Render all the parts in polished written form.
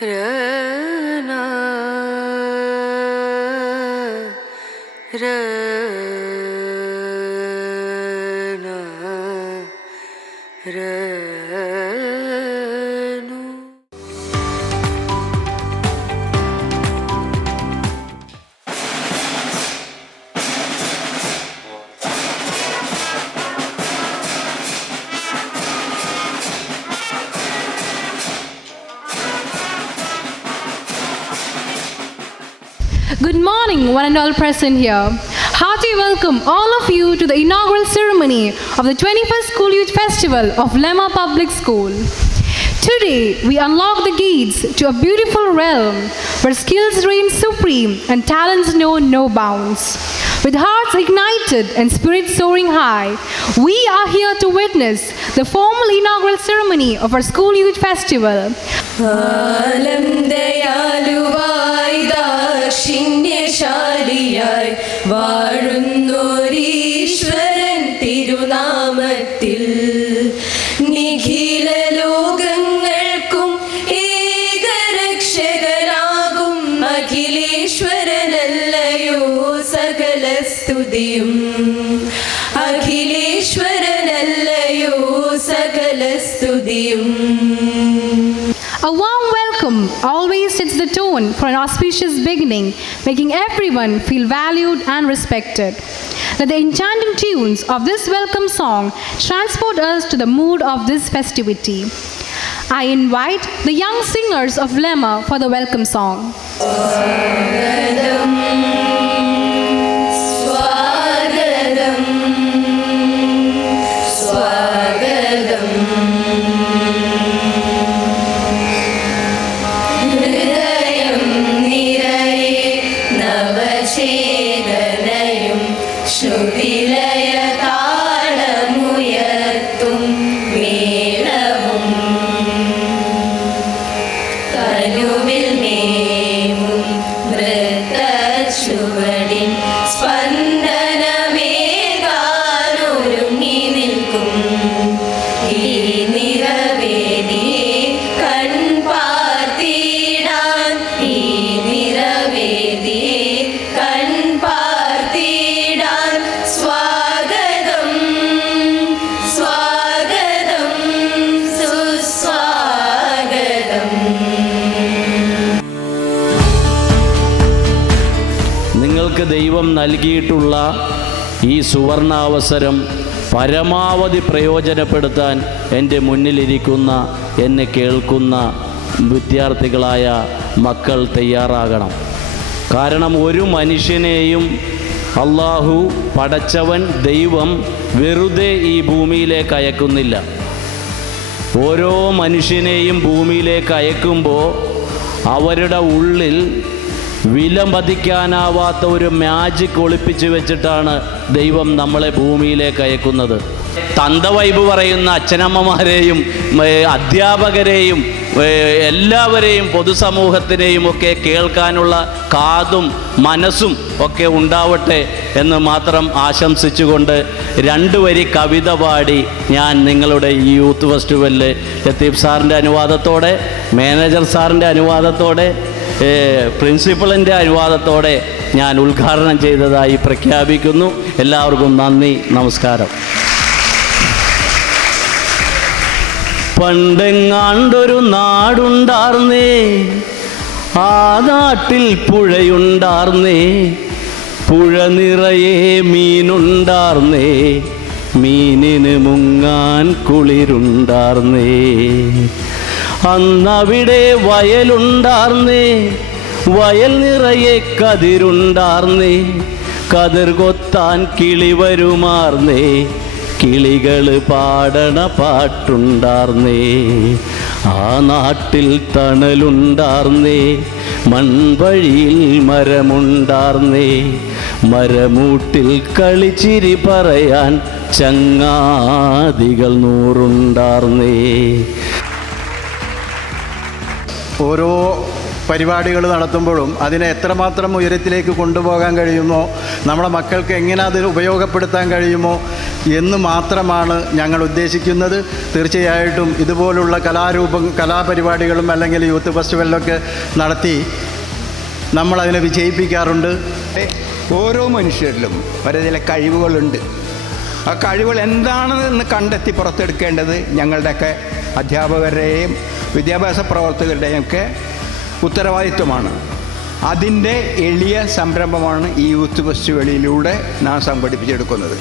Good morning, one and all present here. Hearty welcome all of you to the inaugural ceremony of the 21st School Youth Festival of Lemma Public School. Today, we unlock the gates to a beautiful realm where skills reign supreme and talents know no bounds. With hearts ignited and spirits soaring high, we are here to witness the formal inaugural ceremony of our School Youth Festival. ശാലിയായി വാഴുന്നോരീശ്വരൻ തിരുനാമത്തിൽ നിഖില ലോകങ്ങൾക്കും ഏകരക്ഷകനാകും അഖിലേശ്വരനല്ലയോ സകല സ്തുതിയും അഖിലേശ്വരനല്ലയോ സകല സ്തുതിയും. A warm welcome always sets the tone for an auspicious beginning, making everyone feel valued and respected. Let the enchanting tunes of this welcome song transport us to the mood of this festivity. I invite the young singers of Lemma for the welcome song. ദൈവം നൽകിയിട്ടുള്ള ഈ സുവർണാവസരം പരമാവധി പ്രയോജനപ്പെടുത്താൻ എൻ്റെ മുന്നിലിരിക്കുന്ന എന്നെ കേൾക്കുന്ന വിദ്യാർത്ഥികളായ മക്കൾ തയ്യാറാകണം. കാരണം ഒരു മനുഷ്യനെയും അള്ളാഹു പടച്ചവൻ ദൈവം വെറുതെ ഈ ഭൂമിയിലേക്ക് അയക്കുന്നില്ല. ഓരോ മനുഷ്യനെയും ഭൂമിയിലേക്ക് അയക്കുമ്പോൾ അവരുടെ ഉള്ളിൽ വിലമതിക്കാനാവാത്ത ഒരു മാജിക് ഒളിപ്പിച്ച് വെച്ചിട്ടാണ് ദൈവം നമ്മളെ ഭൂമിയിലേക്ക് അയക്കുന്നത്. തന്തവൈബ് പറയുന്ന അച്ഛനമ്മമാരെയും അധ്യാപകരെയും എല്ലാവരെയും പൊതുസമൂഹത്തിനെയും ഒക്കെ കേൾക്കാനുള്ള കാതും മനസ്സും ഒക്കെ ഉണ്ടാവട്ടെ എന്ന് മാത്രം ആശംസിച്ചുകൊണ്ട് 2 വരി കവിത പാടി ഞാൻ നിങ്ങളുടെ ഈ യൂത്ത് ഫെസ്റ്റിവലിൽ ലത്തീഫ് സാറിൻ്റെ അനുവാദത്തോടെ, മാനേജർ സാറിൻ്റെ അനുവാദത്തോടെ, പ്രിൻസിപ്പളിൻ്റെ അനുവാദത്തോടെ ഞാൻ ഉദ്ഘാടനം ചെയ്തതായി പ്രഖ്യാപിക്കുന്നു. എല്ലാവർക്കും നന്ദി, നമസ്കാരം. പണ്ടെങ്ങാണ്ടൊരു നാടുണ്ടാർന്നേ, ആ നാട്ടിൽ പുഴയുണ്ടാർന്നേ, പുഴ നിറയെ മീനുണ്ടാർന്നേ, മീനിന് മുങ്ങാൻ കുളിരുണ്ടാർന്നേ. അന്നവിടെ വയലുണ്ടാർന്നേ, വയൽ നിറയെ കതിരുണ്ടാർന്നേ, കതിർ കൊത്താൻ കിളി വരുമാർന്നേ, കിളികൾ പാടണ പാട്ടുണ്ടാർന്നേ. ആ നാട്ടിൽ തണലുണ്ടാർന്നേ, മൺവഴിയിൽ മരമുണ്ടാർന്നേ, മരമൂട്ടിൽ കളിച്ചിരി പറയാൻ ചങ്ങാതികൾ 100 ഉണ്ടാർന്നേ. ഓരോ പരിപാടികൾ നടത്തുമ്പോഴും അതിനെ എത്രമാത്രം ഉയരത്തിലേക്ക് കൊണ്ടുപോകാൻ കഴിയുമോ, നമ്മുടെ മക്കൾക്ക് എങ്ങനെ അതിന് ഉപയോഗപ്പെടുത്താൻ കഴിയുമോ, എന്ന് മാത്രമാണ് ഞങ്ങൾ ഉദ്ദേശിക്കുന്നത്. തീർച്ചയായിട്ടും ഇതുപോലുള്ള കലാപരിപാടികളും അല്ലെങ്കിൽ യൂത്ത് ഫെസ്റ്റിവലിലൊക്കെ നടത്തി നമ്മളതിനെ വിജയിപ്പിക്കാറുണ്ട്. ഓരോ മനുഷ്യരിലും ഒരു ചില കഴിവുകളുണ്ട്. ആ കഴിവുകൾ എന്താണെന്ന് കണ്ടെത്തി പുറത്തെടുക്കേണ്ടത് ഞങ്ങളുടെയൊക്കെ അധ്യാപകരുടെയും വിദ്യാഭ്യാസ പ്രവർത്തകരുടെയും ഒക്കെ ഉത്തരവാദിത്വമാണ്. അതിൻ്റെ എളിയ സംരംഭമാണ് ഈ യൂത്ത് ഫെസ്റ്റിവലിലൂടെ നാം സംഘടിപ്പിച്ചെടുക്കുന്നത്.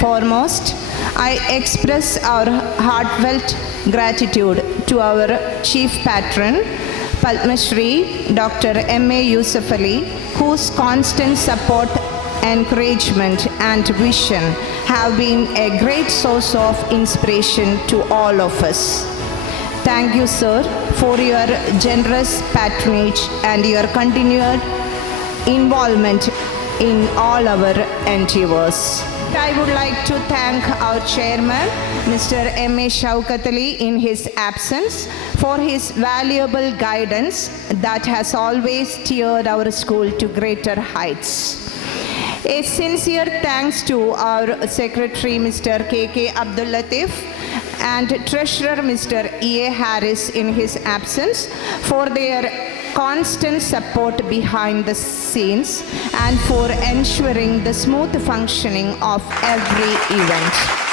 foremost, I express our heartfelt gratitude to our Chief Patron, Padma Shri Dr. M.A. Yusuf Ali, whose constant support, encouragement and vision have been a great source of inspiration to all of us. Thank you, sir, for your generous patronage and your continued involvement in all our endeavors. I would like to thank our chairman, Mr. M.A. Shaukat Ali, in his absence, for his valuable guidance that has always steered our school to greater heights. A sincere thanks to our secretary, Mr. K.K. Abdul Latif, and treasurer, Mr. E.A. Harris, in his absence, for their constant support behind the scenes and for ensuring the smooth functioning of every event.